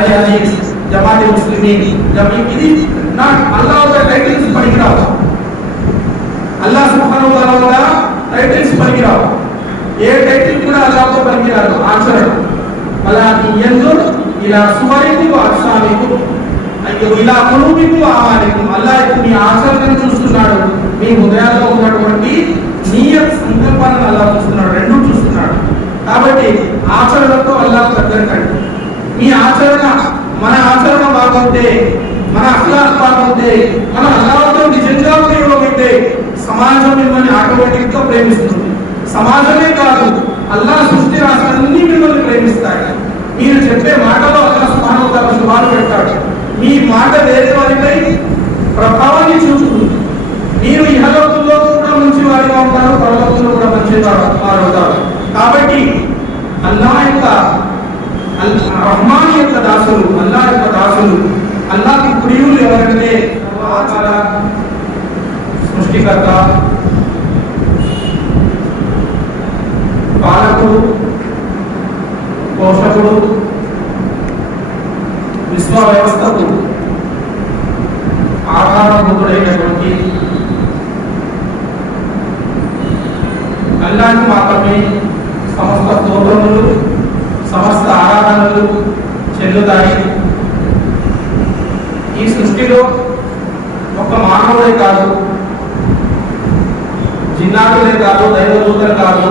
అహ్లే హదీస్, జమాతే ముస్లిమీన్, ఇది నా అల్లాహ్ యొక్క టైటిల్స్ పనికిరావు. అల్లాహ్ సుబ్హానహు వ తఆలా టైటిల్స్ పనికిరావు. ఏ టైటిల్ కూడా అల్లాహ్తో పనికిరాదు. ఆచరణ వలాకిన్ యంజుర్ ఇలా సువరికుం వ అజ్సామికుం అయ్యో ఇలా కులూబికుం వ అమాలికుం. అల్లాహ్ మీ ఆచరణను చూస్తున్నాడు, మీ హృదయాల్లో ఉన్నటువంటి నియత్ సంకల్పాలను అల్లాహ్ చూస్తున్నాడు, రెండూ చూస్తున్నాడు. కాబట్టి ఆచరణతో అల్లాహ్ దగ్గరకండి. మీ ఆచరణ, మన ఆచరణ బాగుంటే, మన అఖ్లాక్ బాగుంటే, మన అల్లాహ్తో నిజంగా ప్రేమమైతే సమాజం మిమ్మల్ని ఆటోమేటిక్ గా ప్రేమిస్తుంది. సమాజమే కాదు, అల్లాహ్ సృష్టి రాష్ట్రాలన్నీ మిమ్మల్ని ప్రేమిస్తాయి. మీరు చెప్పే మాటలో అల్లాహ్ సుబ్హానహు వ తఆలా శుభాలు పెడతాడు. మీ మాట వేరే వారిపై ప్రభావాన్ని చూపుతుంది. మీరు ఇహలోకంలో కూడా మంచి వారిగా ఉంటారు, పరలోకంలో కూడా మంచి వారు అవుతారు. కాబట్టి అల్లాహ్ యొక్క రహ్మాన్ యొక్క దాసులు, అల్లాహ్ యొక్క దాసులు, అల్లాహ్కి ప్రియులు ఎవరంటే సృష్టికర్త, పాలకుడు, పోషకుడు, విశ్వ వ్యవస్థకు ఆధారభూతుడైనటువంటి అల్లాహ్కి మాత్రమే సమస్త స్తోత్రములు, సమస్త ఆరాధనలు చెల్లుతాయి. ఈ సృష్టిలో ఒక మానవుడే కాదు, జిన్నాతులే కాదు, దైవదూతలు కాదు,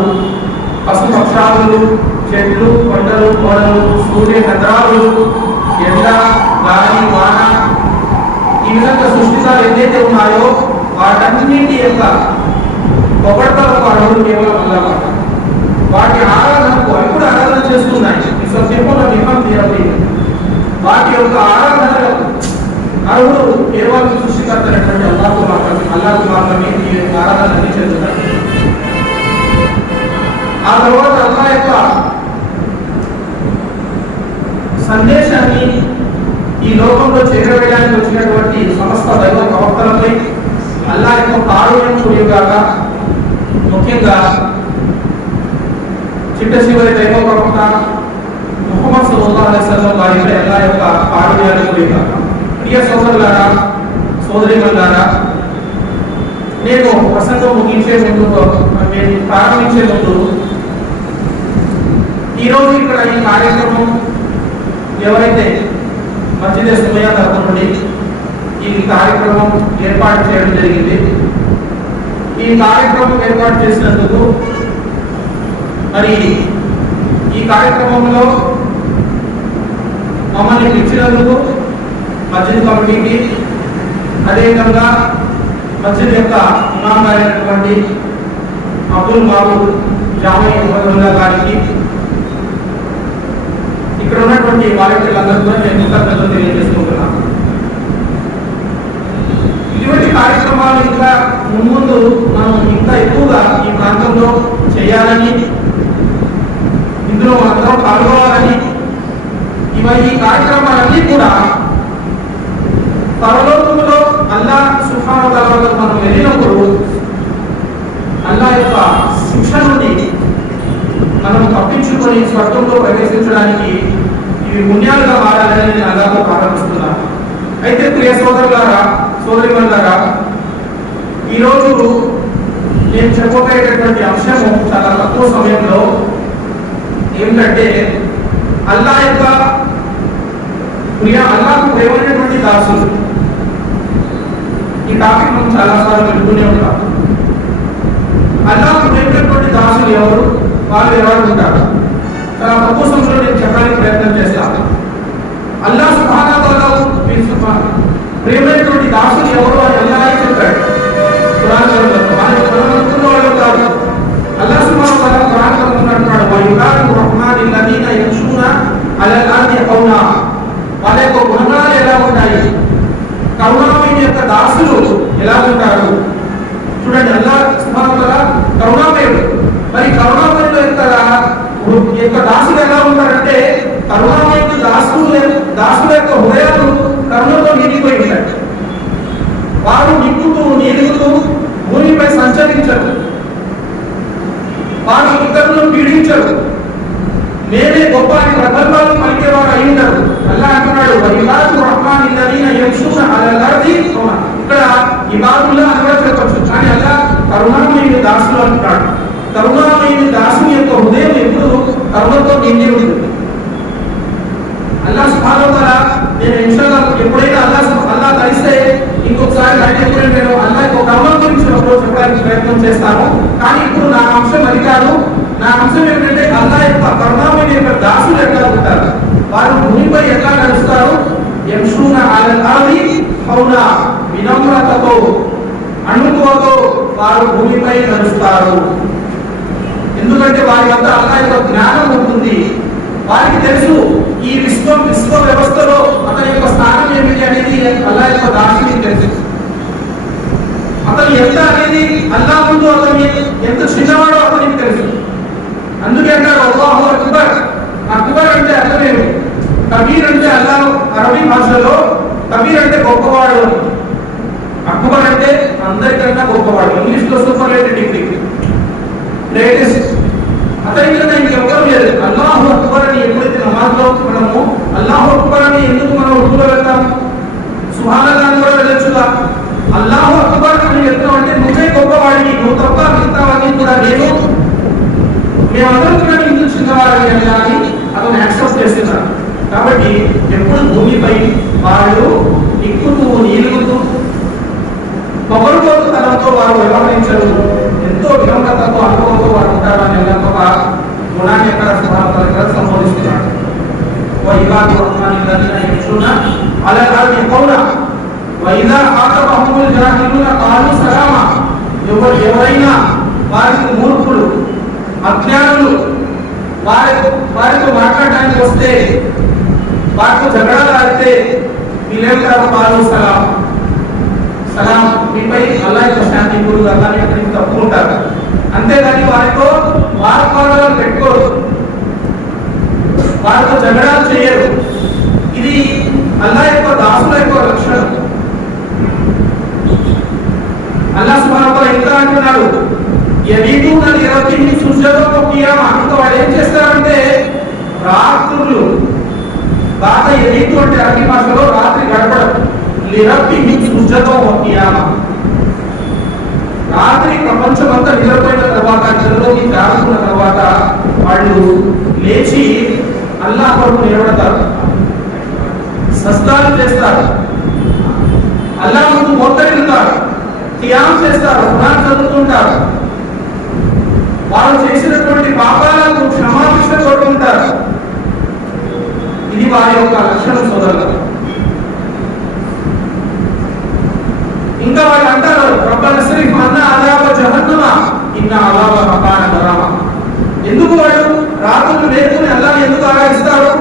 పశుపక్షాదులు, చెట్లు, కొండలు, కోడలు, సూర్య చంద్రాలు, ఎండ, గాలి, వాన, ఈ విధంగా సృష్టికాలు ఏదైతే ఉన్నాయో వాటన్నింటి యొక్క పొగడతల వాడు కేవలం అల్లాహ్. వాటి ఆరాధనకు అవి కూడా ఆరాధన చేస్తున్నాయి. వాటి యొక్క ఆరాధనలు అర్హుడు కేవలం సృష్టికర్తైనటువంటి అల్లాహ్కు మాత్రమే ఈ ఆరాధన అన్ని చెందుతాయి. ఆ తర్వాత అల్లాహ్ యొక్క సందేశాన్ని ఈ లోకంలో చేరవేయడానికి వచ్చినటువంటి సమస్త దైవ ప్రవక్తలపై అల్లాహ్ యొక్క కారుణ్యం కురియుగాక. ముఖ్యంగా చిట్ట చివరి దైవ ప్రవక్త ముహమ్మద్ సల్లల్లాహు అలైహి వసల్లం వారిపై అల్లాహ్ యొక్క కారుణ్యాన్ని కురియుగాక. ప్రియ సోదరులారా, సోదరీమణులారా, నేను ప్రసంగం ముగించే ముందు, నేను ప్రారంభించే ముందు, ఈరోజు ఇక్కడ ఈ కార్యక్రమం ఎవరైతే మస్జిద్ సుమయ్య తరఫు నుండి ఈ కార్యక్రమం ఏర్పాటు చేయడం జరిగింది, ఈ కార్యక్రమం ఏర్పాటు చేసినందుకు, మరి ఈ కార్యక్రమంలో మమ్మల్ని పిలిచినందుకు మస్జిద్ కమిటీకి, అదేవిధంగా మస్జిద్ యొక్క ఇమాం గారైనటువంటి అబ్దుల్ మహబూబ్ జామీ ముహమ్మదుల్లా గారికి, ఇక్కడ ఉన్నటువంటి వాలంటీర్లందరూ కూడా నేను కృతజ్ఞతలు తెలియజేసుకుంటున్నాను. ఇటువంటి కార్యక్రమాలు ఇంకా ముందు మనం ఇంకా ఎక్కువగా ఈ ప్రాంతంలో చేయాలని, ఇందులో మనందరం పాల్గొవాలని, ఈ కార్యక్రమాలన్నీ కూడా పరలోకంలో అల్లాహ్ సుబ్హానహు వ తఆలా మనం వెళ్ళినప్పుడు అల్లాహ్ యొక్క శిక్ష నుండి మనం తప్పించుకొని స్వర్గంలో ప్రవేశించడానికి ఇవి పుణ్యాలుగా మారాలని నేను అల్లాహ్తో ప్రారంభిస్తున్నాను. అయితే ప్రియ సోదరులారా, సోదరీమణులారా, ఈరోజు నేను చెప్పబోయేటటువంటి అంశము చాలా తక్కువ సమయంలో ఏమిటంటే, అల్లాహ్ యొక్క అల్లాహ్కు ప్రేమైనటువంటి దాసులు. ఈ టాపిక్ మనం చాలాసార్లు వింటూనే ఉంటాం. అల్లాహ్కు ప్రేమైనటువంటి దాసులు ఎవరు, వాళ్ళు ఎవరు ఉంటారు? చాలా తక్కువ సమయంలో నేను చెప్పడానికి ప్రయత్నం చేస్తాను. అల్లాహ్ సుబ్హానహు వ తఆలా ప్రేమైనటువంటి దాసులు ఎవరు అని అల్లాహ్ చెప్పాడు ఖురాన్ గ్రంథంలో. మనం అనుకున్న వాళ్ళు కాదు. అల్లాహ్ సుబ్హానహు వ తఆలా ఖురాన్ గ్రంథంలో అంటున్నాడు, వఇబాదుర్ రహ్మానిల్లదీన యమ్షూన అలల్ అర్ది హౌనా. వాళ్ళ యొక్క గుణాలు ఎలా ఉంటాయి, కరుణామయుని యొక్క దాసులు ఎలా ఉంటారు చూడండి. అల్లాహ్ సుబ్హానహు వ తఆలా కరుణామయుడు. మరి కరుణామయుడు యొక్క దాసులు ఎలా ఉంటారంటే, కరుణామయుడు దాసుల యొక్క హృదయాలు కరుణతో నిండిపోయి ఉంటాయి. వారు నిప్పుతూ నీలుగుతూ భూమిపై సంచరించరు, వారు ఇతరులను పీడించరు, మేమే గొప్ప అని ప్రగల్భాలు పలికేవారు అయి ఉంటారు. అల్లాహ్ అంటున్నాడు ఇబాదు రహమాన్ అల్లదీన యమ్షూన అలల్ అర్ది హౌనా. ఇక్కడ ఇబాదుల్లా అని కూడా చెప్పొచ్చు, కానీ అల్లాహ్ కరుణామయుని దాసులు అంటున్నాడు. కరుణామయుని దాసుని యొక్క హృదయం ఎప్పుడు కరుణతో నిండి ఉంటుంది. అల్లాహ్ సుబ్హానహు వ తఆలా నేను ఇన్షాల్లాహ్ ఎప్పుడైనా అల్లాహ్ తరిస్తే ఇంకొకసారి లైవ్ నేను అల్లాహ్ ఒక కర్మ గురించి ఒకరోజు చెప్పడానికి ప్రయత్నం చేస్తాను. కానీ ఇప్పుడు నా అంశం అది కాదు. నా అంశం ఏంటంటే అల్లాహ్ యొక్క కరుణామయుని యొక్క దాసులు ఎట్లా ఉంటారు, వారు భూమిపై ఎట్లా నడుస్తారు. యమ్షూన అలల్ అర్ది హౌనా, వినమ్రతతో అణుకువతో వారు భూమిపై నడుస్తారు. ఎందుకంటే వారి వద్ద అల్లాహ్ యొక్క జ్ఞానం ఉంటుంది. వారికి తెలుసు ఈ విశ్వ వ్యవస్థలో అతని యొక్క స్థానం ఏమిటి అనేది అల్లాహ్ యొక్క దాసునికి తెలుసు. అతను ఎంత అనేది అల్లాహ్ ముందు అతని ఎంత చిన్నవాడో అతనికి తెలుసు. అందుకే అంటారు అల్లాహు అక్బర్. అక్బర్ అంటే అర్థమేమి? కబీర్ అంటే అల్లాహ్ అరబీ భాషలో కబీర్ అంటే గొప్పవాడు. అక్బర్ అంటే అందరికన్నా గొప్పవాడు. ఇంగ్లీష్ లో సూపర్లేటివ్ డిగ్రీ, గ్రేటెస్ట్. అతని కన్నా ఇంకెవరు లేదు. అల్లాహు అక్బర్ అని ఎప్పుడైతే నమాజ్లో మనము అల్లాహు అక్బర్ అని ఎందుకు మనం ఉర్దూలో వెళ్తాం, సుబ్హానల్లాహ్ కూడా వెళ్ళొచ్చుగా. అల్లాహు అక్బర్ అని చెప్తాం అంటే నువ్వే గొప్పవాడిని, నువ్వు తప్ప మిగతావన్నీ కూడా నేను, మేమందరం కూడా ఇందుకు చిన్నవాడని అని అతను యాక్సెప్ట్ చేస్తున్నారు. కాబట్టి ఎప్పుడు భూమిపై వాళ్ళు ఎక్కుతూ నీలుగుతూ పొగరుకోతూ తనంతో వారు వ్యవహరించరు. ఎంతో వినమ్రతతో అనుభవంతో వారు ఉంటారని ఒక గుణాన్ని ఎక్కడ సంబోధిస్తున్నాడు. ఇబాదు రహమాన్ అల్లదీన యమ్షూన అలల్ అర్ది హౌనా వఇదా ఖాతబహుముల్ జాహిలూన ఖాలూ సలామా. ఎవరైనా వారికి మూర్ఖులు అజ్ఞానులు వారితో మాట్లాడడానికి వస్తే, వారితో జగడాలు ఆడితే వీళ్ళేంటారు ఖాలూ సలాం, సలాం మీపై అల్లాహ్ యొక్క శాంతి కురుగా కానీ అక్కడికి తప్పుకుంటారు. అంతేగాని వారితో వాగ్వాదాలు పెట్టుకోరు, వారితో జగడాలు చేయరు. ఇది అల్లాహ్ యొక్క దాసుల యొక్క లక్షణం. అల్లాహ్ సుబ్హానహు వ తఆలా ఇంకా అంటున్నాడు యబీతున లిరబ్బిహిం సుజ్జదన్ వ ఖియామా. ఇంకా వాళ్ళు ఏం చేస్తారంటే రాత్రులు బాగా యబీతు అంటే అరబీ భాషలో రాత్రి గడపడం. లిరబ్బిహిం సుజ్జదన్ వ ఖియామా, రాత్రి ప్రపంచం అంతా నిద్రపోయిన తర్వాత నిద్రలోకి జారుకున్న తర్వాత వాళ్ళు లేచి అల్లాహ్ కొరకు నిలబడతారు, సజ్దాలు చేస్తారు, అల్లాహ్ ముందు మోకరిల్లుతారు, ఖియామ్ చేస్తారు, ఖురాన్ చదువుతుంటారు. వారు చేసినటువంటి పాపాలకు క్షమాభిక్ష కోరుకుంటారు. ఇది వారి యొక్క లక్షణం సోదరులు. ఇంకా వాళ్ళు అంటారు రబ్బనా స్రిఫ్ అన్నా అదాబ జహన్నమ ఇన్న అదాబహా కాన గరామ. ఎందుకు వాళ్ళు రాత్రులు మేలుకొని అల్లాహ్ ఎందుకు ఆరాధిస్తారు?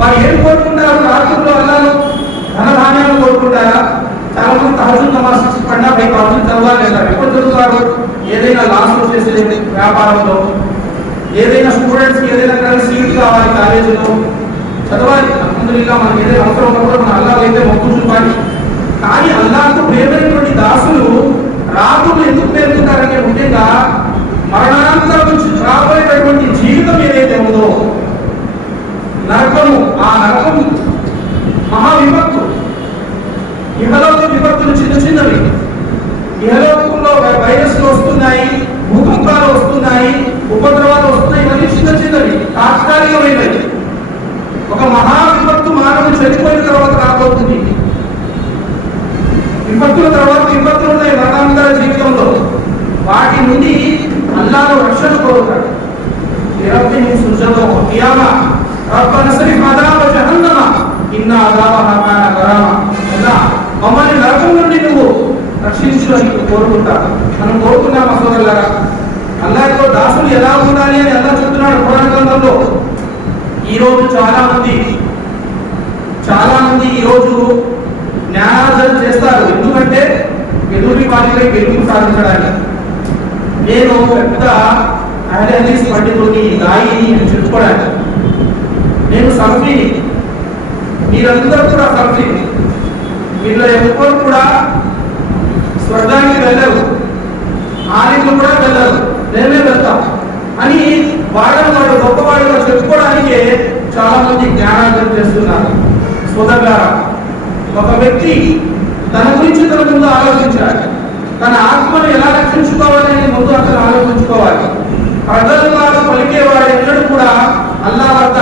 వారు ఏం కోరుకుంటారు రాత్రుల్లో? అల్లాహ్ ధనధాన్యాలు కోరుకుంటారా? చాలా మంది తహజ్జుద్ నమాజ్ పడినా పై తహజ్జుద్ చదవాలి అంటారు. ఎప్పుడు చదువుతారు? ఏదైనా లాస్ వచ్చేసే వ్యాపారంలో, ఏదైనా స్టూడెంట్స్కి ఏదైనా సీట్ కావాలి కాలేజీలో చదవాలి. అల్హమ్దులిల్లాహ్ మనకి ఏదైనా అవసరం ఉన్నప్పుడు మన అల్లాహ్ అయితే మొక్కు చూపాలి. కానీ అల్లాహ్కు ప్రేమైనటువంటి దాసులు రాత్రులు ఎందుకు పేర్కొంటారంటే ముఖ్యంగా మరణాంతరం నుంచి రాబోయేటటువంటి జీవితం ఏదైతే ఉందో నరకము, ఆ నరకం మహా విపత్తు. ఇహలోక విపత్తులు చిన్న చిన్నవి. ఇహలోకంలో వైరస్లు వస్తున్నాయి, భూకంపాలు వస్తున్నాయి, ఉపద్రవాలు వస్తున్నాయి. ఇవన్నీ చిన్న చిన్నవి, తాత్కాలికమైనవి. ఒక మహా విపత్తు మానవుడు చనిపోయిన తర్వాత రాబోతుంది. విపత్తుల తర్వాత విపత్తులు ఉన్నాయి మరణాంతర జీవితంలో. వాటి నుండి అల్లాహ్ రక్షణ కోరుతాడు. రబ్బిహిం సుజ్జదన్ వ ఖియామా రబ్బనా స్రిఫ్ అదాబ జహన్నమ ఇన్న అదాబహా కాన గరామ. అల్లాహ్ మమ్మల్ని నరకం నుండి నువ్వు రక్షించు అని కోరుకుంటారు. మనం కోరుకున్నామా సోదరులారా? అల్లాహ్ యొక్క దాసులు ఎలా ఉండాలి అని అల్లాహ్ చెప్తున్నాడు ఖురాన్ గ్రంథంలో. ఈరోజు చాలా మంది ఈరోజు న్యాయాలు చేస్తారు. ఎందుకంటే ఎదుటి వారిపై గెలుపు సాధించడానికి. నేను పెద్ద హదీస్ పండితుడిని, దాయిని అని చెప్పుకోవడానికి. నేను సల్ఫీని, మీరందరూ కూడా సల్ఫీని. వీళ్ళ ఎవ్వరు కూడా స్వర్గానికి వెళ్ళరు, ఆలింలు కూడా వెళ్ళరు, మేమే వెళ్తాం. అని వాళ్ళని వాడు గొప్పవాడుగా చెప్పుకోవడానికే చాలా మంది జ్ఞానార్జన చేస్తున్నారు. సోదరులారా, ఒక వ్యక్తి తన గురించి తన ముందు ఆలోచించాలి. తన ఆత్మను ఎలా రక్షించుకోవాలని ముందు అతను ఆలోచించుకోవాలి. ప్రజలలాగా పలికేవాడు ఎన్నడూ కూడా అల్లా వద్ద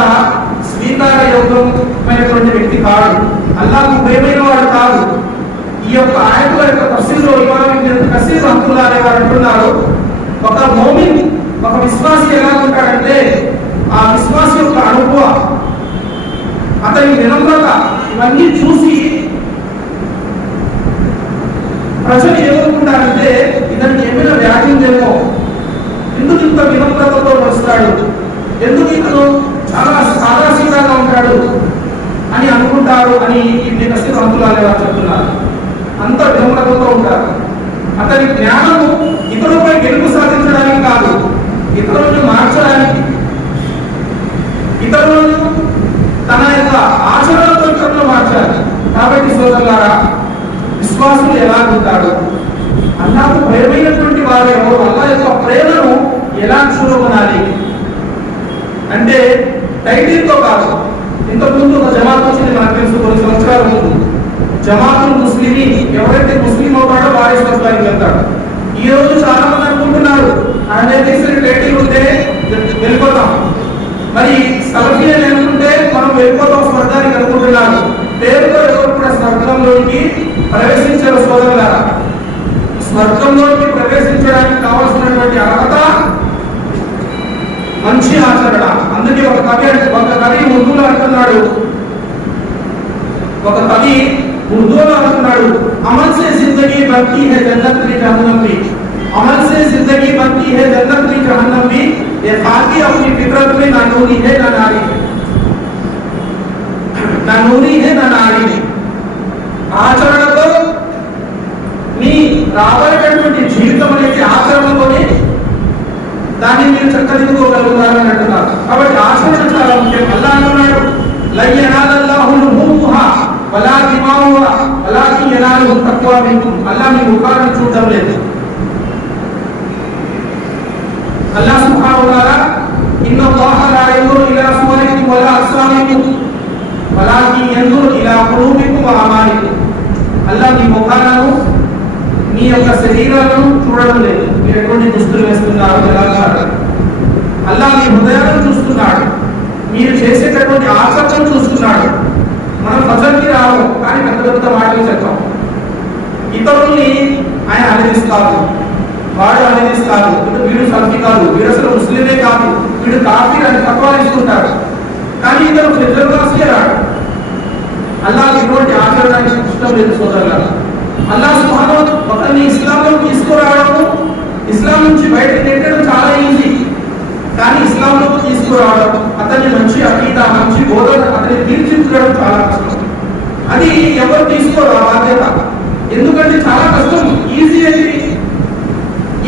స్వీకార యోగ్యమైనటువంటి వ్యక్తి కాదు, అల్లాకు ప్రియమైన వాడు కాదు. ఈ యొక్క ఆయతుల యొక్క తఫ్సీర్లో ఇమాం ఇబ్న్ కసీర్ రహ్మతుల్లాహి అలైహి వారు అంటున్నారు, ఒక మోమిన్, ఒక విశ్వాసి ఎలా ఉంటాడంటే ఆ విశ్వాసి యొక్క అనుభవం, అతని వినమ్రత ఇవన్నీ చూసి ప్రజలు ఏమనుకుంటారంటే ఇతనికి ఏమైనా వ్యాధి ఉందేమో, ఎందుకు ఇంత వినమ్రతతో వస్తాడు, ఎందుకు ఇతను చాలా సాదాసీదాగా ఉంటాడు అని అనుకుంటారు అని ఇబ్న్ కసీర్ రహ్మతుల్లాహి అలైహి వారు చెప్తున్నారు. అంత వినమ్రతతో ఉంటారు. అతని జ్ఞానము ఇతరులపై గెలుపు సాధించడానికి కాదు, ఇతరులను మార్చడానికి, ఇతరులను తన యొక్క ఆచరణతో ఇతరులను మార్చాలి. కాబట్టి సోదరులారా, విశ్వాసులు ఎలా ఉంటాడు, అల్లాహకు ప్రేమైనటువంటి వారు ఎవరు, అల్లాహ్ యొక్క ప్రేమను ఎలా చూడగొనాలి అంటే టైటిల్తో కాదు. ఇంతకుముందు ఒక జమాత్ వచ్చింది, మనకు తెలుసు, కొన్ని సంవత్సరాల ముందు. జమాతుల్ ముస్లిమి, ఎవరైతే ముస్లిం అవుతాడో వారి స్వర్గానికి వెళ్తాడు. ఈ రోజు చాలా మంది అనుకుంటున్నారు ఆయన చేసిన టైటిల్ ఉంటే వెళ్ళిపోతాం, మరి సలఫీలు అనుకుంటే మనం వెళ్ళిపోతాం స్వర్గానికి అనుకుంటున్నారు. పేరుతో ఎవరు కూడా స్వర్గంలోకి ప్రవేశించారు. సోదరులారా, స్వర్గంలోకి ప్రవేశించడానికి కావాల్సినటువంటి అర్హత మంచి ఆచరణ. అందుకే ఒక కవి ఉర్దూలో అంటున్నాడు, అమల్ సే జిందగీ बनती है जन्नत भी जहन्नम भी, अमल से जिंदगी बनती है जन्नत भी जहन्नम भी, ये खाकी अपनी फितरत में ना नूरी है ना नारी है, ना नूरी है ना नारी है. ఆచరణతో మీ రాబోయేటటువంటి జీవితం అనేది ఆచరణతోనే దాన్ని మీరు చక్కదిద్దుకోగలుగుతారని అంటున్నారు. కాబట్టి ఆచరణ చాలా ముఖ్యం. అల్లాహ్ అంటున్నాడు, లన్ యనాలల్లాహు లుహూముహా వలా దిమాఉహా వలాకిన్ యనాలుహు తక్వా మిన్కుమ్. అల్లాహ్ మీ ముఖాలను చూడడం లేదు. అల్లాహ్ సుబ్హానహు వ తఆలా ఇన్నల్లాహ లా యంజురు ఇలా సువరికుం వలా అజ్సామికుం వలాకిన్ యంజురు ఇలా ఖులూబికుం వ అమాలికుం. అల్లాహ్ మీ ముఖాలను, మీ యొక్క శరీరాలను చూడడం లేదు. మీరు ఎటువంటి దుస్తులు వేస్తున్నారు, ఎలా ఉన్నారు. అల్లాహ్ మీ హృదయాలను చూస్తున్నాడు, మీరు చేసేటటువంటి ఆచరణను చూస్తున్నాడు. మనం ఫజర్కి రాము కానీ పెద్ద పెద్ద మాటలు చెప్తాం. ఇతరుల్ని ఆయన అనిపిస్తారు, వాడు అనిపిస్తారు, వీడు సల్ఫీ కాదు, వీడు అసలు ముస్లిమే కాదు, వీడు కాఫీ అని తక్కువ తీసుకుంటాడు. కానీ ఇతను ఫిజర్ క్లాస్కే రాడు. అల్లాహ్ ఇటువంటి ఆచరణకి ఇష్టం లేదు సోదరులారా. అల్లాహ్ సుబ్హానహు ఒకరిని ఇస్లాంలో తీసుకురావడము, ఇస్లాం నుంచి బయటకు నెట్టడం చాలా ఈజీ. కానీ ఇస్లాంలోకి తీసుకురావడం, అతన్ని మంచి అకీదా, మంచి బోధన, అతన్ని తీర్చిదిద్దడం చాలా కష్టం. అది ఎవరు తీసుకోరు ఆ బాధ్యత. ఎందుకంటే చాలా కష్టం.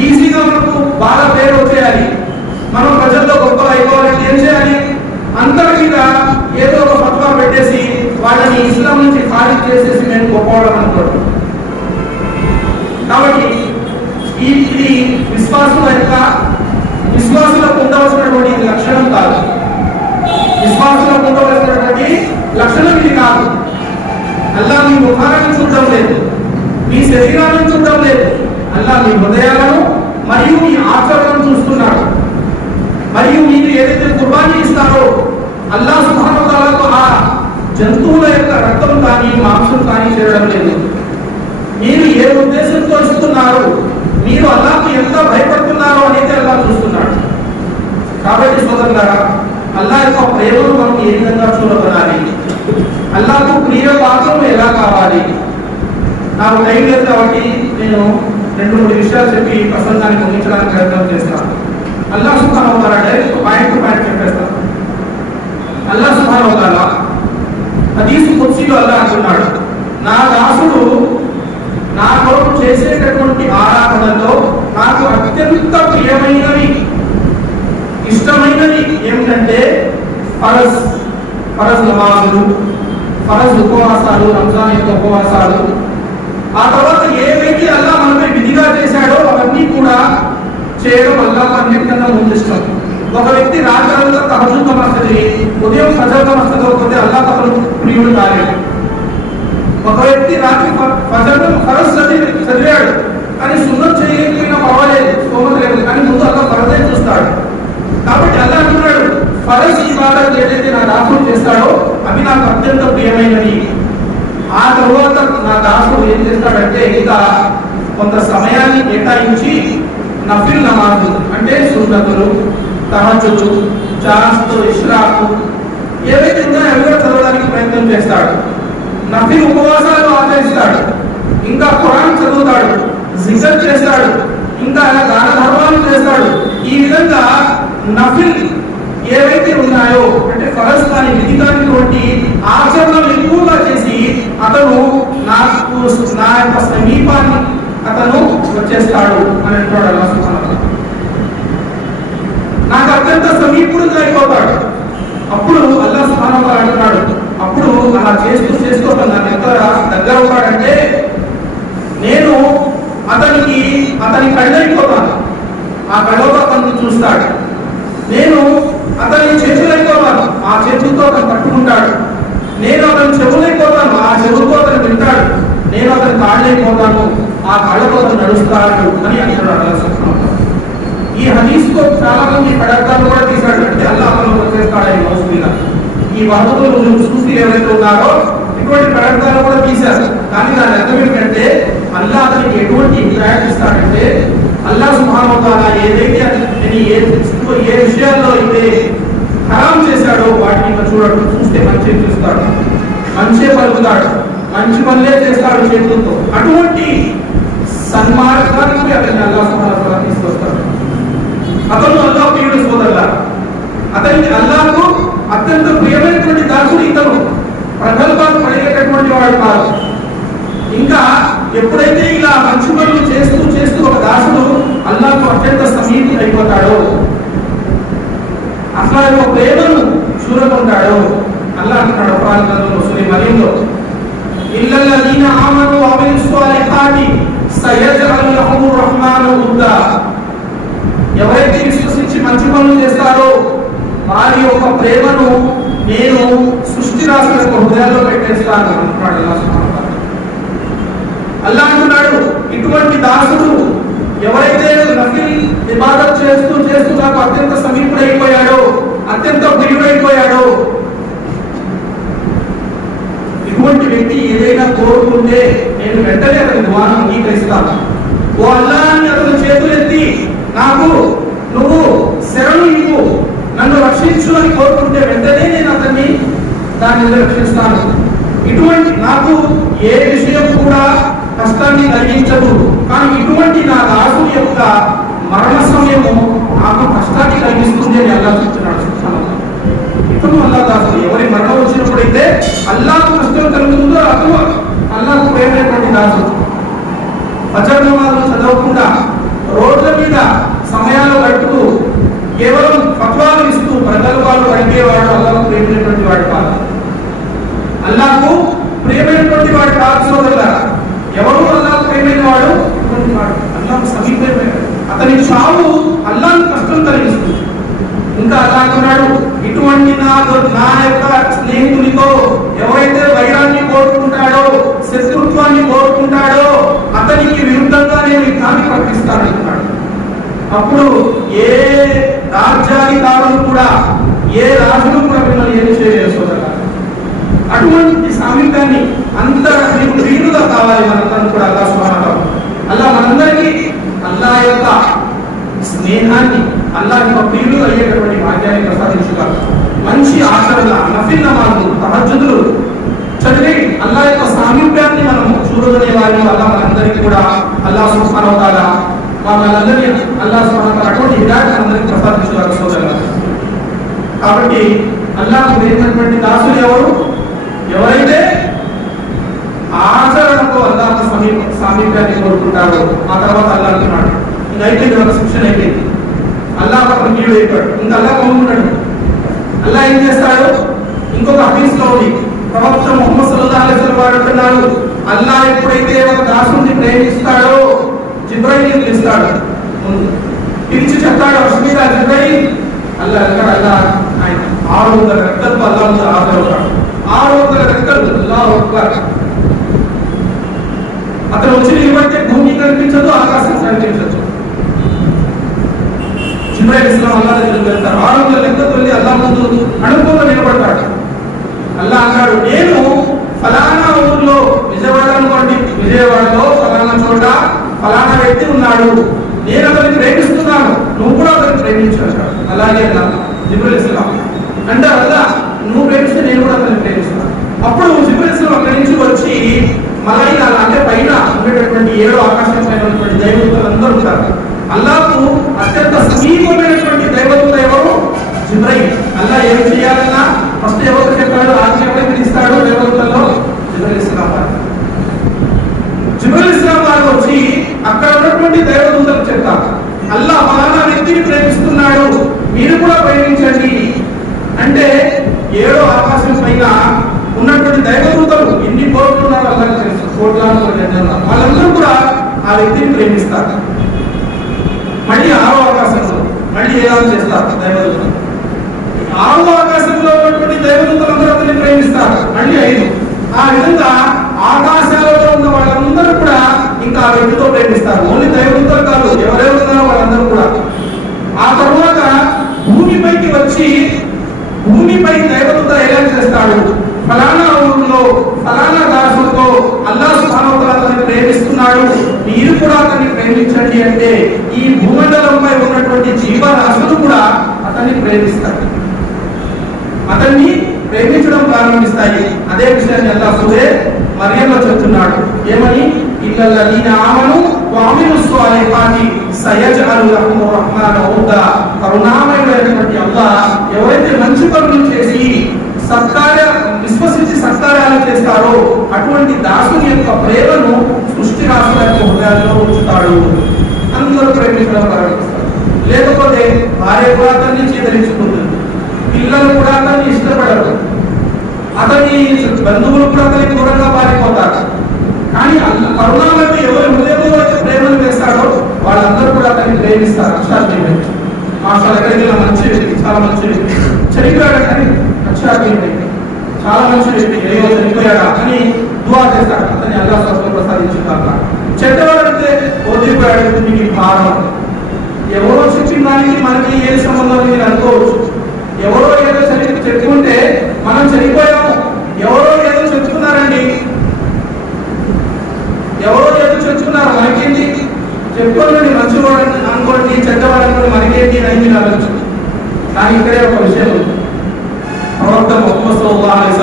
ఈజీగా మనకు బాగా పేరు వచ్చేయాలి, మనం ప్రజల్లో గొప్పగా అయిపోవాలంటే ఏం చేయాలి? అందరి మీద ఏదో ఒక ఫత్వా పెట్టేసి వాళ్ళని ఇస్లాం నుంచి ఖాళీ చేసేసి మేము గొప్పవాళ్ళం అనుకోవడం. కాబట్టి ఇది విశ్వాసులకు ఉండవలసినటువంటి లక్షణం కాదు. విశ్వాసులకు ఉండవలసినటువంటి లక్షణం ఇది కాదు. అల్లాహ్ మీ ముఖాలను చూడడం లేదు, మీ శరీరాలను చూడడం లేదు. అల్లాహ్ మీ హృదయాలను మరియు మీ ఆచరణను చూస్తున్నాడు. మరియు మీరు ఏదైతే కుర్బానీ ఇస్తారో అల్లాహ్ సుబ్హానహు వ తఆలాకు ఆ జంతువుల యొక్క రక్తం కానీ మాంసం కానీ చేరడం లేదు. మీరు ఏ ఉద్దేశంతో ఇస్తున్నారు, మీరు అల్లాహ్కు ఎంత భయపడుతున్నారో అనేది అల్లాహ్ చూస్తున్నాడు. కాబట్టి సోదరులారా, అల్లాహ్ యొక్క ప్రేమను మనం ఏ విధంగా చూడగలాలి, అల్లాహ్కు ప్రియ పాత్రలు ఎలా కావాలి. నాకు టైం లేదు కాబట్టి నేను 2-3 విషయాలు చెప్పి ప్రసంగాన్ని ముగించడానికి ప్రయత్నం చేస్తాను. అల్లాహ్ సుబ్హానహు వ తఆలా డైరెక్ట్ పాయింట్ టు పాయింట్ చెప్పేస్తాను. అల్లాహ్ సుబ్హానహు వ తఆలా హదీస్ కుద్సీలో అల్లాహ్ అంటున్నాడు, నా దాసుడు నా కొరకు చేసేటటువంటి ఆరాధనలో నాకు అత్యంత ప్రియమైనవి, ఇష్టమైనవి ఏమిటంటే ఫరజ్ నమాజులు, ఫరజ్ ఉపవాసాలు, రంజాన్ యొక్క ఉపవాసాలు. ఆ తర్వాత ఏవైతే అల్లాహ్ మనపై విధిగా చేశాడో అవన్నీ కూడా చేయడం అల్లాహ్ అన్నిటికన్నా ముందు ఇష్టం. ఒక వ్యక్తి రాత్రంతా తహజ్జుద్ నమాజ్ చదివి ఉదయం ఫజర్ నమాజ్ చదవకపోతే అల్లాహ్ తఆలా ప్రియుడు కాలేడు. ఒక వ్యక్తి రాత్రి ఫజర్ ఫరజ్ చదివాడు కానీ సున్నత్ చేయకపోయినా పర్వాలేదు, స్తోమత లేదు, కానీ ముందు అల్లాహ్ ఫరజే చూస్తాడు. కాబట్టి అల్లాహ్ అంటున్నాడు, ఫరజ్ ఇబాదత్ ఏదైతే నా దాసుడు చేస్తాడో అవి నాకు అత్యంత ప్రియమైనవి. ఆ తరువాత నా దాసుడు ఏం చేస్తాడంటే ఇంకా కొంత సమయాన్ని కేటాయించి నఫిల్ నమాజ్ అంటే సున్నతులు, తహజ్జుద్, చాస్తు, ఇష్రాకు ఏవైతే ఉన్నాయో అవి కూడా చదవడానికి ప్రయత్నం చేస్తాడు. నఫిల్ ఉపవాసాలు ఆచరిస్తాడు, ఇంకా ఖురాన్ చదువుతాడు, జికర్ చేస్తాడు, ఇంకా దాన ధర్మాలు చేస్తాడు. ఈ విధంగా నఫిల్ ఏవైతే ఉన్నాయో అంటే ఫరజ్ కానీ విధి కానిటువంటి ఆచరణలు ఎక్కువగా చేసి అతను నాకు నా యొక్క సమీపాన్ని అతను వచ్చేస్తాడు అని అంటాడు అల్లాహ్ సుబ్హానహు వ తఆలా. నాకు అత్యంత సమీపుడుగా అయిపోతాడు. అప్పుడు అల్లాహ్ సుబ్హానహు వ తఆలా అంటున్నాడు, అప్పుడు అలా చేస్తూ చేస్తూ అతను నాకు ఎంత దగ్గర అవుతాడంటే నేను అతని కళ్ళైపోతాను, ఆ కళ్ళతో అతన్ని చూస్తాడు. నేను అతని చేతులైపోతాను, ఆ చేతులతో అతను పట్టుకుంటాడు. నేను అతని చెవులైపోతాను, ఆ చెవులతో అతను వింటాడు. నేను అతని కాళ్ళైపోతాను, ఆ కాళ్ళతో అతను నడుస్తాడు అని అంటాడు అల్లాహ్ సుబ్హానహు వ తఆలా. ఈ హదీస్తో చాలా మంది పదార్థాలు కూడా తీశాడు. అంటే అల్లాహ్ అతను వచ్చేస్తాడని మౌజుగా ఈ వహదులు సూఫీ ఎవరైతే ఉన్నారో ఇటువంటి పదార్థాలు కూడా తీశారు. కానీ దాని అర్థం ఏంటంటే అల్లాహ్ అతనికి ఎటువంటి ఇంప్యాక్ట్ ఇస్తాడంటే అల్లాహ్ సుబ్హానహు వ తఆలా ఏదైతే ఏ విషయాల్లో అయితే హరాం చేశాడో వాటిని ఇంకా చూస్తే మంచి చూస్తాడు, మంచి పలుకుతాడు, మంచి పనులే చేస్తాడు చేతులతో. అటువంటి సన్మార్గానికి అతన్ని అల్లాహ్ సుబ్హానహు వ తఆలా తీసుకొస్తాడు. అతను అల్లాహ్ ప్రియుడు సోదరులా, అతనికి అల్లాహ్కు అత్యంత ప్రియమైనటువంటి దాసుడు ఇతను. ప్రగల్భాలు పడేటటువంటి వాడు కాదు. ఇంకా ఎప్పుడైతే ఇలా మంచి పనులు చేస్తూ చేస్తూ ఒక దాసుడు అల్లాహ్కు అత్యంత సమీపం అయిపోతాడో, అట్లా ఒక ప్రేమను చూరకుంటాడో అల్లాహ్ అంటున్నాడు ఖురాన్ గ్రంథంలో సూరా మరియంలో, ఇల్లల్లదీన ఆమను వ అమిలుస్ సాలిహాతి సయజ్అలు లహుర్ రహ్మాను ఉద్దా. ఎవరైతే విశ్వసించి మంచి పనులు చేస్తారో వారి యొక్క ప్రేమను నేను సృష్టి రాశి యొక్క హృదయాల్లో పెట్టేస్తాను అంటున్నాడు అల్లాహ్ సుబ్హానహు వ తఆలా. అల్లాహ్ అంటున్నాడు, ఇటువంటి దాసుడు ఎవరైతే నఫిల్ ఇబాదత్ చేస్తూ చేస్తూ నాకు అత్యంత సమీపుడైపోయాడో, అత్యంత ప్రియుడైపోయాడో, ఇటువంటి వ్యక్తి ఏదైనా కోరుకుంటే నేను వెంటనే అతని దుఆను అంగీకరిస్తాను. ఓ అల్లాహ్ అని అతను చేతులెత్తి నాకు నువ్వు శరణు ఇవ్వు, నన్ను రక్షించు అని కోరుకుంటే వెంటనే నేను అతన్ని దాని నుండి రక్షిస్తాను. ఇటువంటి నాకు ఏ విషయం కూడా కష్టాన్ని కలిగించదు, కానీ ఇటువంటి నా దాసుని యొక్క మరణ సమయము నాకు కష్టాన్ని కలిగిస్తుంది అని అల్లాహ్ చెప్తున్నాడు. ఇతను అల్లాహ్ దాసుడు. ఎవరి మరణం వచ్చినప్పుడైతే అల్లాహ్కు కష్టం కలుగుతుందో అతను అల్లాహ్కు ప్రేమైనటువంటి దాసుడు. ఫజర్ నమాజ్ చదవకుండా రోడ్ల మీద సమయాలు గడుపుతూ కేవలం ఫత్వాలు ఇస్తూ ప్రగల్భాలు అడిగేవాడు అల్లాహ్కు ప్రేమైనటువంటి వాడు కాదు. అల్లాహ్కు ప్రేమైనటువంటి వాడు కాదు సోదరులారా. ఎవరు అల్లాహ్కు ప్రేమైన వాడు? అల్లాహ్కు సమీపమైన. అతని చావు అల్లాహ్కు కష్టం కలిగిస్తుంది. ఇంకా అల్లాహ్ అంటున్నాడు, ఇటువంటి నా యొక్క స్నేహితునితో ఎవరైతే వైరాన్ని కోరుకుంటాడో, శత్రుత్వాన్ని కోరుకుంటాడో అతనికి విరుద్ధంగా నేను యుద్ధాన్ని ప్రకటిస్తానంటున్నాడు. అప్పుడు ఏ రాజ్యాధికారులు కూడా, ఏ రాజులు కూడా మిమ్మల్ని ఏం చేయలేరు సోదరులారా. అటువంటి సామీప్యాన్ని అంత వీలుగా కావాలి మనందరం కూడా. అల్లాహ్ సుబ్హానహు వ తఆలా అల్లాహ్ మనందరికీ అల్లాహ్ యొక్క స్నేహాన్ని, అల్లాహ్ యొక్క ప్రియులు అయ్యేటటువంటి భాగ్యాన్ని ప్రసాదించుగాక. మంచి ఆచరణ, నఫిల్ నమాజులు, తహజ్జుదులు చదివి అల్లాహ్ యొక్క సామీప్యాన్ని మనం చూడదనే వారిని అల్లాహ్ మనందరికీ కూడా అల్లాహ్ సుబ్హానహు వ తఆలా మనందరినీ అల్లాహ్ సుబ్హానహు వ తఆలా అటువంటి హిదాయత్ మనందరికీ ప్రసాదించుగాక సోదరులారా. కాబట్టి అల్లాహ్ ప్రేమైనటువంటి దాసులు ఎవరు? ఎవరైతే ఆచరణతో అల్లాహ్ సామీప్యాన్ని కోరుకుంటారో. ఆ తర్వాత అల్లాహ్ అంటున్నాడు, ఇంకా అయిపోయింది, ఒక శిక్షణ అయిపోయింది, అల్లాహ్ అతను కీడు అయిపోయాడు, ఇంకా అల్లాహ్ కొనుక్కున్నాడు. అల్లాహ్ ఏం చేస్తాడు? ఇంకొక హదీస్లో ఉంది, ప్రవక్త ముహమ్మద్ సల్లల్లాహు అలైహి వసల్లం వారు అంటున్నారు, అల్లాహ్ ఎప్పుడైతే ఒక దాసుని ప్రేమిస్తాడో జిబ్రాయిల్ని పిలుస్తాడు. పిలిచి చెప్తాడు, అష్మీరా జిబ్రాయిల్ అల్లా అల్లా ఆయన 600 రెక్కలతో అల్లా ముందు హాజరవుతాడు. 600 రెక్కలు అల్లాహు అక్బర్. అతను వచ్చి నిలబడితే భూమి కనిపించదు, ఆకాశం కనిపించదు. జిబ్రాయిల్ ఇస్లాం అల్లా దగ్గరికి వెళ్తారు. 600 రెక్కలతో వెళ్ళి అల్లా ముందు అడుగులో నిలబడతాడు. అల్లా అన్నాడు, నేను ఫలానా ఊర్లో విజయవాడ అనుకోండి, విజయవాడలో ఫలానా చోట ఫలానా వ్యక్తి ఉన్నాడు, నేను అతన్ని ప్రేమిస్తున్నాను, నువ్వు కూడా అతన్ని ప్రేమించాడు. అలాగే జిబ్రాయిల్ ఇస్లాం అంటే అల్లా నువ్వు ప్రేమిస్తే నేను కూడా అతన్ని ప్రేమిస్తాను. అప్పుడు జిబ్రాయిల్ ఇస్లాం అక్కడి నుంచి వచ్చి మలాయికాలు అంటే పైన ఉండేటటువంటి 7 ఆకాశం పైన ఉన్నటువంటి దైవదూతలందరూ ఉంటారు. అల్లాహకు అత్యంత సమీపమైనటువంటి దైవదూత ఎవరు? జిబ్రాయిల్. అల్లా ఏం చేయాలన్నా ఫస్ట్ ఎవరు చెప్పాడు, ఆజ్ఞ ఎవరికి ఇస్తాడు దైవదూతల్లో? జిబ్రాయిల్ ఇస్లాం వారు. జిబ్రాయిల్ ఇస్లాం వారు వచ్చి అక్కడ ఉన్నటువంటి దైవదూతలకు చెప్తారు, అల్లా ఫలానా వ్యక్తిని ప్రేమిస్తున్నాడు, మీరు కూడా ప్రేమించండి అంటే 7 ఆకాశం పైన ఉన్నటువంటి దైవదూతలు ఎన్ని కోట్లు ఉన్నారో అల్లాహ్కి తెలుసు. వాళ్ళందరూ కూడా ఆ వ్యక్తిని ప్రేమిస్తారు. మళ్ళీ 6వ ఆకాశంలో మళ్ళీ ఏదో చేస్తారు దైవదూతలు. 6వ ఆకాశంలో ఉన్నటువంటి దైవదూతలందరూ అతన్ని ప్రేమిస్తారు. మళ్ళీ 5. ఆ విధంగా ఆకాశాలలో ఉన్న వాళ్ళందరూ కూడా ఇంకా ఆ వ్యక్తితో ప్రేమిస్తారు. ఓన్లీ దైవదూతలు కాదు, ఎవరెవరు ఉన్నారో వాళ్ళందరూ కూడా. ఆ తరువాత భూమిపైకి వచ్చి భూమిపై దైవదూత ఎలా చేస్తాడు, ఫలానా ఊరిలో ఫలానా దాసులతో అల్లాహ్ సుబ్హానహు వ తఆలా అతన్ని ప్రేమిస్తున్నాడు, మీరు కూడా అతన్ని ప్రేమించండి అంటే ఈ భూమండలంపై ఉన్నటువంటి జీవరాశులు కూడా అతన్ని ప్రేమిస్తాయి, అతన్ని ప్రేమించడం ప్రారంభిస్తాయి. అదే విషయాన్ని అల్లాహ్ సూరే మరియంలో చెప్తున్నాడు. ఏమని? ఇల్లల్లదీన ఆమను వఅమిలుస్ సాలిహాతి సయజ్అలు లహుము రహ్మాను ఉద్దా. కరుణామయుడైనటువంటి అల్లాహ్ ఎవరైతే మంచి పనులు చేసి విశ్వసించి సత్కార్యాలు చేస్తారో అటువంటి దాసుని యొక్క ప్రేమను సృష్టి రాశుల యొక్క హృదయాల్లో ఉంచుతాడు. అందరూ ప్రేమించడం ప్రారంభిస్తారు. లేకపోతే భార్య కూడా అతన్ని చేదరించుకుంటుంది, పిల్లలు కూడా అతన్ని ఇష్టపడరు, అతని బంధువులు కూడా అతనికి దూరంగా పారిపోతారు. కానీ కరుణామయుడు ఎవరి హృదయంలో అయితే ప్రేమను వేస్తాడో వాళ్ళందరూ కూడా అతన్ని ప్రేమిస్తారు. అక్షరాలు మాసాలు ఎక్కడికి వెళ్ళిన మంచి వ్యక్తి, చాలా మంచి వ్యక్తి, చనిపోయాడు కానీ అక్షరాలు చాలా మంచి వ్యక్తి, ఏదో చనిపోయాడా అని దువా చేస్తాడు, అతన్ని అల్లాహ్ స్వర్గం ప్రసాదించుతారు. చెడ్డవాడంటే ఓదిపోయాడు మీకు భారం. ఎవరో చెప్పిన దానికి మనకి ఏ సంబంధం మీరు అనుకోవచ్చు. ఎవరో ఏదో చెప్పుకుంటే మనం చనిపోయాము, ఎవరో ఏదో చెప్తున్నారండి, ఎవరో ఏదో చెప్తున్నారు, మనకేంటి చెప్పుకోండి, మంచివాడు అనుకోండి, చెడ్డవాడు అనుకోండి, మనకేంటి అని మీరు అనొచ్చు. కానీ ఇక్కడే ఒక విషయం ఉంది. ప్రవక్త ముహమ్మద్ సల్లల్లాహు అలైహి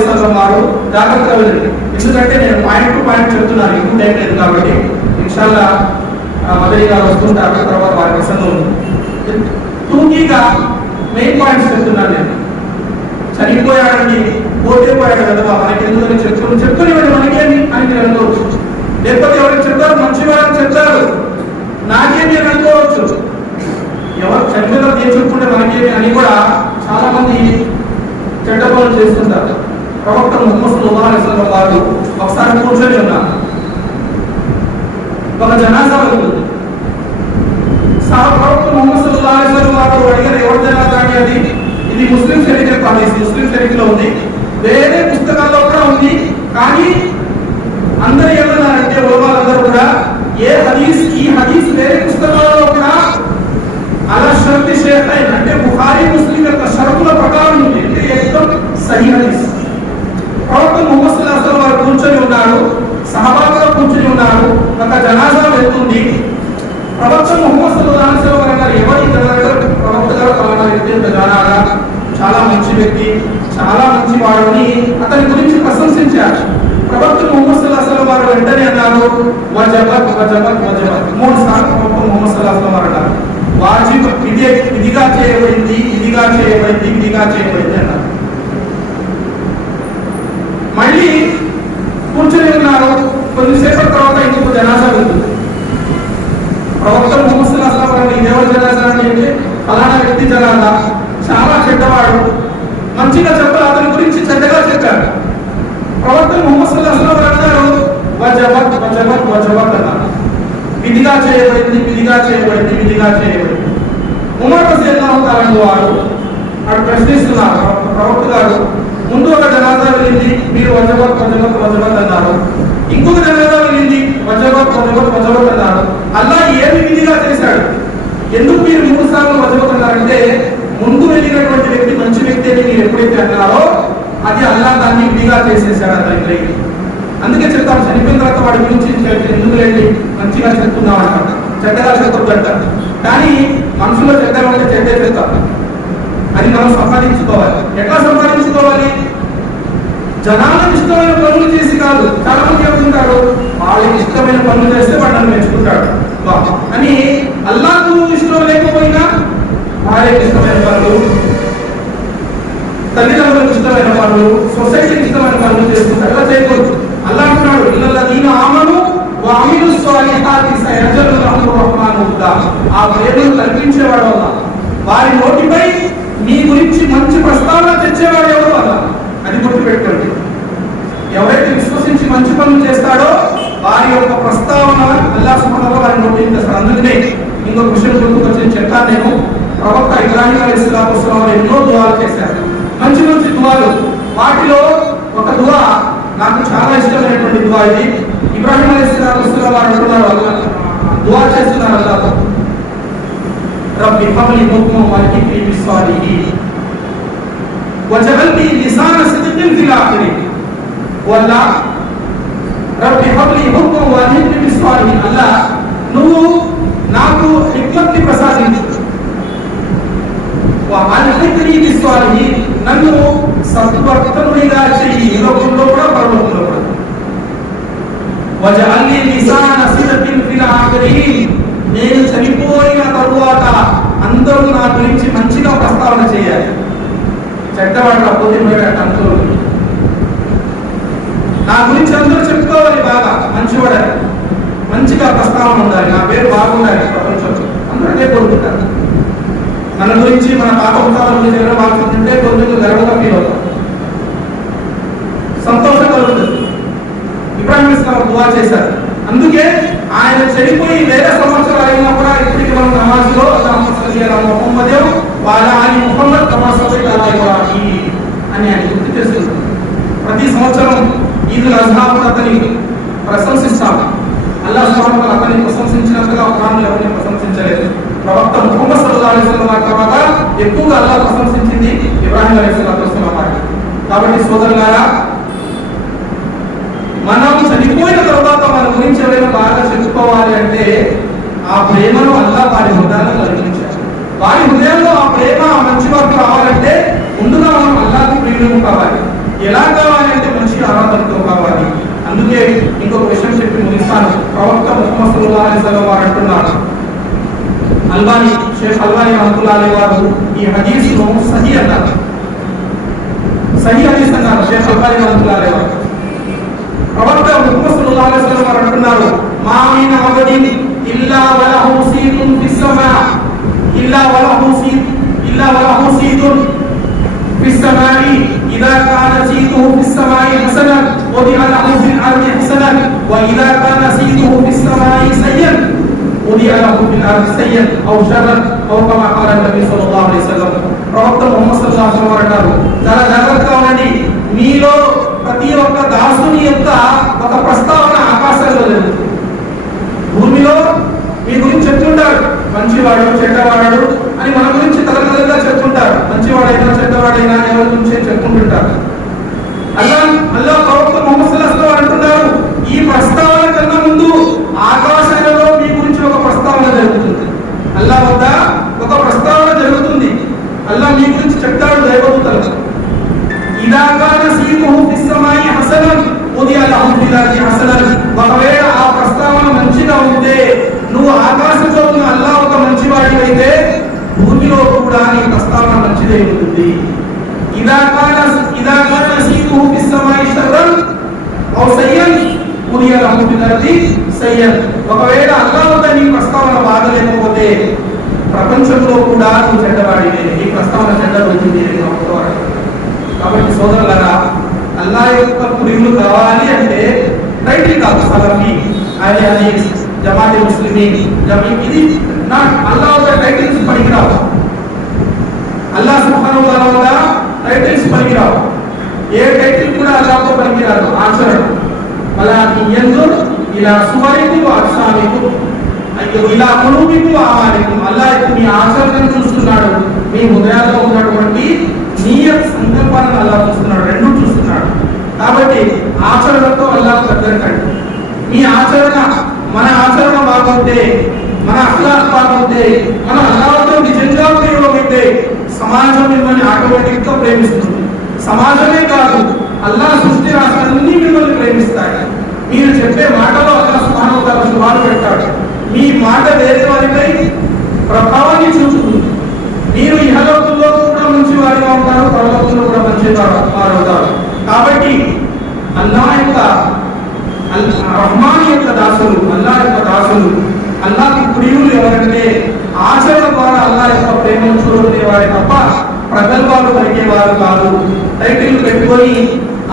వసల్లం వారు జాగ్రత్తగా వెళ్ళండి. ఎందుకంటే నేను పాయింట్ టు పాయింట్ చెప్తున్నాను, ఎక్కువ టైం లేదు కాబట్టి. ఇన్షాల్లా మదనీ గారు వస్తుంటారు, తర్వాత వారి ప్రసంగం ఉంది. టూకీగా మెయిన్ పాయింట్స్ చెప్తున్నాను నేను. చనిపోయాడని పోతే పోయాడు కదా మనకి ఎందుకని చెప్పుకుని మనకేమి అని మీరు అనుకోవచ్చు. లేకపోతే ఎవరికి చెప్తారు, మంచివారని చెప్తారు, నాకేమి అని అనుకోవచ్చు. ఎవరు చనిపోయిన ఏం చెప్పుకుంటే మనకేమి అని కూడా చాలా మంది చెడ్డ పనులు చేస్తుంటారు. ప్రవక్త ముహమ్మద్ సల్లల్లాహు అలైహి వసల్లం వారు ఒకసారి కూర్చొని ఉన్నారు. ఒక జనాజా వెళ్తుంది. ప్రవక్త ముహమ్మద్ సల్లల్లాహు అలైహి వసల్లం వారు అడిగారు, ఎవరి జనాజా అని? అది ఇది ముస్లిం శరీరం కాదు, ముస్లిం శరీరంలో ఉంది, వేరే పుస్తకాల్లో కూడా ఉంది. కానీ అందరూ ఏమన్నారంటే ఉలమాలందరూ కూడా ఈ హదీస్ వేరే పుస్తకాలలో కూడా అలా షరతి షేఖైన్ అంటే బుఖారీ ముస్లిం యొక్క షరతుల ప్రకారం ఉంది, అంటే ఏకదం సహీ హదీస్. ప్రవక్త ముహమ్మద్ సల్లల్లాహు అలైహి వసల్లం వారు కూర్చొని ఉన్నారు, సహబాగా కూర్చొని ఉన్నారు, ఒక జనాజా వెళ్తుంది. ప్రవక్త ముహమ్మద్ సల్లల్లాహు అలైహి వసల్లం గారు ఎవరి ప్రవక్త గారు ఫలానా వ్యక్తి జనాజా, చాలా మంచి వ్యక్తి, చాలా మంచి వాడు అని అతని గురించి ప్రశంసించారు. ప్రవక్త ముహమ్మద్ సల్లల్లాహు అలైహి వసల్లం వారు వెంటనే అన్నారు, వజబత్ వజబత్ వజబత్. 3 సార్లు ప్రవక్త ముహమ్మద్ సల్లల్లాహు అలైహి వసల్లం వారు అన్నారు, వాజిబ్ ఇదిగా చేయబడింది, ఇదిగా చేయబడింది, ఇదిగా చేయబడింది అన్నారు. మళ్ళీ కూర్చొని ఉన్నారు. కొద్దిసేపటి తర్వాత ఇంకొక జనాజా వెళ్తుంది. ప్రవక్త ముహమ్మద్ సల్లల్లాహు అలైహి వసల్లం ఇదేవరి జనాజా అంటే ఫలానా వ్యక్తి జనాజా, చాలా చెడ్డవాడు, మంచిగా చెప్పారు, అతని గురించి చెడ్డగా చెప్పారు. ప్రవక్త ముహమ్మద్ సల్లల్లాహు అలైహి వసల్లం అన్నారు, వజబత్ వజబత్ వజబత్ అన్నారు. విధిగా చేయబడింది, విధిగా చేయబడింది, విధిగా చేయబడింది. ఉమర్ రలియల్లాహు తఆలా వారు అటు ప్రశ్నిస్తున్నారు, ప్రవక్త గారు ముందు ఒక జనాజా వెళ్ళింది, మీరు వజబత్ వజబత్ వజబత్ అన్నారు. ఇంకొక జనాజా వెళ్ళింది, వజబత్ వజబత్ వజబత్ అన్నారు. అల్లా ఏమి విధిగా చేశాడు? ఎందుకు మీరు 3 సార్లు వజబత్ అన్నారంటే, ముందు వెళ్ళినటువంటి వ్యక్తి మంచి వ్యక్తి అని మీరు ఎప్పుడైతే అన్నారో అది అల్లా దాన్ని విధిగా చేసేసాడు అతనికి. అందుకే చెప్తాం, చనిపోయిన తర్వాత వాడి గురించి ఎందుకు లేండి మంచిగా చెప్తున్నాం అంటారు, చెడ్డగా చెప్పొద్దంటారు. కానీ మనసులో చెడ్డగా ఉంటే చెడ్డే చెప్తారు. అది మనం సంపాదించుకోవాలి. ఎట్లా సంపాదించుకోవాలి? జనాలకు ఇష్టమైన పనులు చేసి కాదు. చాలా మంది చెప్తుంటారు, వాళ్ళకి ఇష్టమైన పనులు చేస్తే వాడు మెచ్చుకుంటాడు అని. అల్లాహకు ఇష్టం లేకపోయినా భార్యకి ఇష్టమైన పనులు, తల్లిదండ్రులకు ఇష్టమైన పనులు, సొసైటీకి ఇష్టమైన పనులు చేస్తుంటారు. అలా చేయకూడదు. అల్లాహ్ అంటున్నాడు, ఇల్లల్లదీన ఆమను వ అమిలుస్ సాలిహాతి సయజల్లుహుర్ రహ్మాను ఉద్దా. ఆ ప్రేమను కల్పించేవాడు అల్లాహ్. వారి నోటిపై మీ గురించి మంచి ప్రస్తావన తెచ్చేవాడు ఎవరు అల్లాహ్. అది గుర్తుపెట్టుకోండి. ఎవరైతే విశ్వసించి మంచి పనులు చేస్తాడో వారి యొక్క ప్రస్తావన అల్లాహ్ సుబ్హానహు వారి నోటికి తెస్తాడు. అందుకనే ఇంకొక విషయం గుర్తుకొచ్చి చెప్తాను నేను. ప్రవక్త ఇబ్రాహీం అలైహిస్సలాం ఎన్నో దుఆలు చేశారు, మంచి మంచి దుఆలు. వాటిలో ఒక దుఆ నాకు చాలా ఇష్టమైనటువంటి దుఆ ఇది. ఇబ్రాహీం అలైహిస్సలాం వారు అంటున్నారు, అల్లాహ్ దుఆ చేస్తున్నారు అల్లాహ్, రబ్బి హబ్లి హుక్మన్ వల్హిక్ని బిస్సాలిహీన్ వజఅల్ని లిసాన సిద్కిన్ ఫిల్ ఆఖిరీన్. వల్లాహ్ రబ్బి హబ్లి హుక్మన్ వల్హిక్ని బిస్సాలిహీన్. అల్లాహ్ నువ్వు నాకు హిక్మత్ని ప్రసాదించు, వల్హిక్ని బిస్సాలిహీన్ నన్ను సద్వర్తనుడిగా చెయ్యి, లోకంలో కూడా పరలోకంలో కూడా. వజఅల్ని లిసాన సిద్కిన్ ఫిల్ ఆఖిరీన్ నేను చనిపోయిన తరువాత అందరూ నా గురించి మంచిగా ప్రస్తావన చేయాలి. చెడ్డవాడు రాకపోతే అందరూ నా గురించి అందరూ చెప్పుకోవాలి, బాగా మంచివాడని, మంచిగా ప్రస్తావన ఉండాలి, నా పేరు బాగుండాలి ప్రపంచంలో. అందరూ అదే కోరుకుంటారు. మన గురించి మన పాపంతాల గురించి ఎవరో మాట్లాడుతుంటే కొంచెం గర్వంగా ఫీల్ అవుతాం, సంతోషం కలుగుతుంది. ఇబ్రాహీం ఇస్లాం దుఆ చేశారు. అందుకే ఆయన చనిపోయి 1000 సంవత్సరాలు అయినా కూడా ఇప్పటికి మనం నమాజ్లో అల్లాహుమ్మ సల్లి అలా ముహమ్మద్ వఅలా ఆలి ముహమ్మద్ కమా సల్లైత అలా ఇబ్రాహీం అని ఆయన గుర్తు చేస్తున్నారు. ప్రతి సంవత్సరం ఈదుల్ అజ్హా అతని ప్రశంసిస్తాం. అల్లాహ్ సుబ్హానహు వ తఆలా అతన్ని ప్రశంసించినంతగా ఖురాన్లో ఎవరిని ప్రశంసించలేదు. ప్రవక్త ముహమ్మద్ సల్లల్లాహు అలైహి వసల్లం తర్వాత ఎక్కువగా అల్లాహ్ ప్రశంసించింది ఇబ్రాహీం అలైహిస్సలాం. కాబట్టి సోదరులారా, మనం చనిపోయిన తర్వాత మన గురించి ఎవరైనా బాగా చెప్పుకోవాలి అంటే ఆ ప్రేమను అల్లాహ్ వారి హృదయాల్లో కలిగించారు. వారి హృదయంలో ఆ ప్రేమ, ఆ మంచి వర్క్ రావాలంటే ముందుగా మనం అల్లాహ్కి ప్రియులు కావాలి. ఎలా కావాలి అంటే మంచి ఆరాధనతో కావాలి. అందుకే ఇంకొక విషయం చెప్పి ముగిస్తాను. ప్రవక్త ముహమ్మద్ సల్లల్లాహు అలైహి వసల్లం వారు అంటున్నారు, అల్బానీ షేఖ్ అల్బానీ రహ్మతుల్లాహి అలైహి వారు ఈ హదీస్ను సహీ అన్నారు. సహీ హదీస్ అన్నారు షేఖ్ అల్బానీ రహ్మతుల్లాహి అలైహి వారు. ప్రవక్త ముహమ్మద్ సల్లల్లాహు అలైహి వసల్లం వారు అంటున్నారు, మా మిన్ అబదిన్ ఇల్లా వలహు సీతున్ ఫిస్ సమా ఇల్లా వలహు సీతున్ ఫిస్ సమాయి ఇదా కాన సీతుహు ఫిస్ సమాయి హసనన్ వదిఅ లహు ఫిల్ అర్ది హసనన్ వ ఇదా కాన సీతుహు ఫిస్ సమాయి సయ్యన్ వదిఅ లహు ఫిల్ అర్ది సయ్యన్ ఔ షర్రన్ ఔ కమా ఖాల నబీ సల్లల్లాహు అలైహి వసల్లం. ప్రవక్త ముహమ్మద్ సల్లల్లాహు అలైహి వసల్లం వారు అంటారు, చాలా జాగ్రత్తగా ఉండండి, మీలో ప్రతి ఒక్క దాసుని యొక్క ఒక ప్రస్తావన ఆకాశంలో జరుగుతుంది. భూమిలో మీ గురించి చెప్తుంటారు, మంచివాడు చెడ్డవాడు అని మన గురించి తలతలగా చెప్తుంటారు. మంచివాడైనా చెడ్డవాడైనా ఎవరి గురించి చెప్పుకుంటుంటారు. అల్లాహ్ ప్రవక్త ముహమ్మద్ సల్లల్లాహు అలైహి వసల్లం అంటున్నారు, ఈ ప్రస్తావన కన్నా ముందు ఆకాశంలో మీ గురించి ఒక ప్రస్తావన జరుగుతుంది. అల్లాహ్ వద్ద ఒక ప్రస్తావన జరుగుతుంది. అల్లాహ్ మీ గురించి చెప్తాడు దైవదూతలకు. ఇదా కాన సీతుహు ఫిస్ సమాయి హసనన్ ఉదియ లహు ఫిల్ అర్ది హసనన్. ఒకవేళ ఆ ప్రస్తావన మంచిగా ఉంటే, నువ్వు ఆకాశంలో ఉన్న అల్లాహ్ ఒక మంచివాడివైతే భూమిలో కూడా నీ ప్రస్తావన మంచిదే ఉంటుంది. ఇదా కాన సీతుహు ఫిస్ సమాయి షర్రన్ ఔ సయ్యన్ ఉదియ లహు ఫిల్ అర్ది సయ్యన్. ఒకవేళ అల్లాహ్ వద్ద నీ ప్రస్తావన బాగలేకపోతే ప్రపంచంలో కూడా నువ్వు చెడ్డవాడివే, నీ ప్రస్తావన చెడ్డవుతుంది అని నమ్ముతారు. కాబట్టి సోదరులారా, అల్లాహ్ యొక్క ప్రియులు కావాలి అంటే టైటిల్ కాదు, సలఫీ, అహ్లే హదీస్, జమాతే ముస్లిమీన్, ఇది నా అల్లాహ్ యొక్క టైటిల్స్ పనికిరావు. అల్లాహ్ సుబ్హానహు వ తఆలా టైటిల్స్ పనికిరావు. ఏ టైటిల్ కూడా అల్లాహ్తో పనికిరాదు. ఆచరణ వలాకిన్ యంజుర్ ఇలా సువరికుం వ అజ్సామికుం అయ్యో ఇలా కులూబికుం వ అమాలికుం. అల్లాహ్ మీ ఆచరణను చూస్తున్నాడు, మీ హృదయాల్లో ఉన్నటువంటి నియత్ సంకల్పాలను అల్లాహ్ చూస్తున్నాడు, రెండు చూస్తున్నాడు. కాబట్టి ఆచరణతో అల్లాహ్ దగ్గరకండి. మీ ఆచరణ, మన ఆచరణ బాగుంటే, మన అఖలాక్ బాగుంటే, మన అల్లాహ్తో నిజంగా ప్రేమమైతే సమాజం మిమ్మల్ని ఆటోమేటిక్ గా ప్రేమిస్తుంది. సమాజమే కాదు, అల్లాహ్ సృష్టి రాష్ట్రాలన్నీ మిమ్మల్ని ప్రేమిస్తాయి. మీరు చెప్పే మాటలో అల్లాహ్ సుబ్హానహు వ తఆలా శుభాలు పెడతాడు. మీ మాట వేరే వారిపై ప్రభావాన్ని చూపుతుంది. మీరు ఇహలోకంలో కూడా మంచి వారిగా ఉంటారు, పరలోకంలో కూడా మంచి వారు అవుతారు. కాబట్టి అల్లాహ్ యొక్క రహ్మాన్ యొక్క దాసులు, అల్లాహ్ యొక్క దాసులు, అల్లాహ్ ప్రియులు ఎవరంటే ఆచరణ ద్వారా అల్లాహ్ యొక్క ప్రేమను చూడలేవారే తప్ప ప్రగల్భాలు పలికేవారు కాదు, టైటిల్ పెట్టుకొని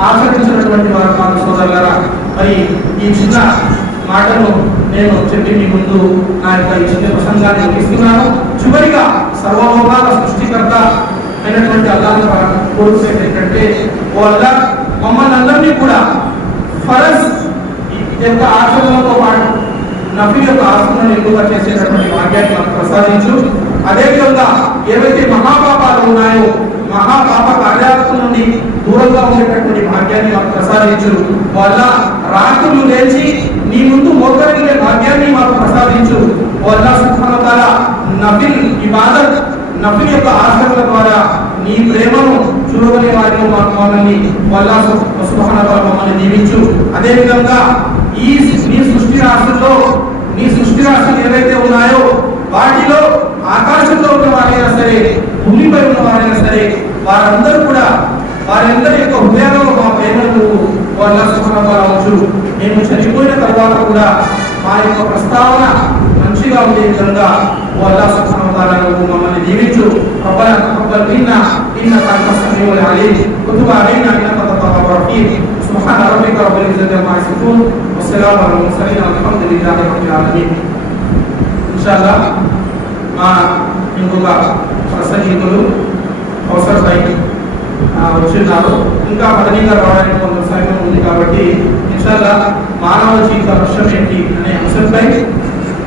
ఆచరించినటువంటి వారు కాదు. సోదరులారా, మరి ఈ చిన్న మాటను నేను చెప్పి మీ ముందు నా యొక్క ఈ చిన్న ప్రసంగాన్ని ముగిస్తున్నాను. చివరిగా సర్వభౌమాల సృష్టికర్త అయినటువంటి అల్లాహ్ కోరుకునేది ఏంటంటే, ఓ అల్లాహ్ మమ్మల్ని అందరినీ కూడా ఫరజ్ యొక్క ఆచరణతో పాటు నఫిల్ యొక్క ఆచరణను ఎక్కువగా చేసేటటువంటి భాగ్యాన్ని మనకు ప్రసాదించు. అదేవిధంగా ఏవైతే మహాపాపాలు ఉన్నాయో మహాపాప కార్యాలకు నుండి దూరంగా ఉండేటటువంటి భాగ్యాన్ని మాకు ప్రసాదించు. వల్ల రాత్రులు లేచి నీ ముందు మోకరిల్లే భాగ్యాన్ని మాకు ప్రసాదించు. వల్ల సుబ్హానహు వ తఆలా నఫిల్ ఇబాదత్, నఫిల్ యొక్క ఆచరణ ద్వారా నీ ప్రేమను చూడగలిగే వారిలో మాకు మమ్మల్ని వల్ల సుబ్హానహు వ తఆలా మమ్మల్ని దీవించు. అదేవిధంగా నీ సృష్టి రాశులు ఏవైతే ఉన్నాయో వాటిలో ఆకాశంలో ఉన్న వారైనా సరే, భూమిపై ఉన్న వారైనా సరే, వారందరూ కూడా వారందరి యొక్క హృదయాలలో మా ప్రేమను వాళ్ళ సుఖపరచు. మేము చనిపోయిన తర్వాత కూడా మా యొక్క ప్రస్తావన మంచిగా ఉండే విధంగా వాళ్ళ సుఖపరచాలను మమ్మల్ని దీవించు. రబ్బనా తaqabbal minna innaka antas samiul alim wa tub alayna innaka antat tawwabur rahim. Subhana rabbika rabbil izzati amma yasifun wa salamun alal mursalin walhamdulillahi rabbil alamin. ఇన్షాల్లాహ్ మా ఇంకొక ప్రసంగికులు అవసరం వచ్చిన్నారు. ఇంకా మదనీగా రావడానికి కొంత సమయం ఉంది. కాబట్టి ఇన్షాల్లాహ్ మానవ జీవిత లక్ష్యం ఏంటి అనే అంశంపై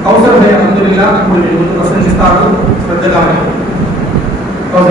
అవసరం అల్హమ్దులిల్లాహ్ ఇప్పుడు మీరు ప్రసంగిస్తారు. శ్రద్ధగా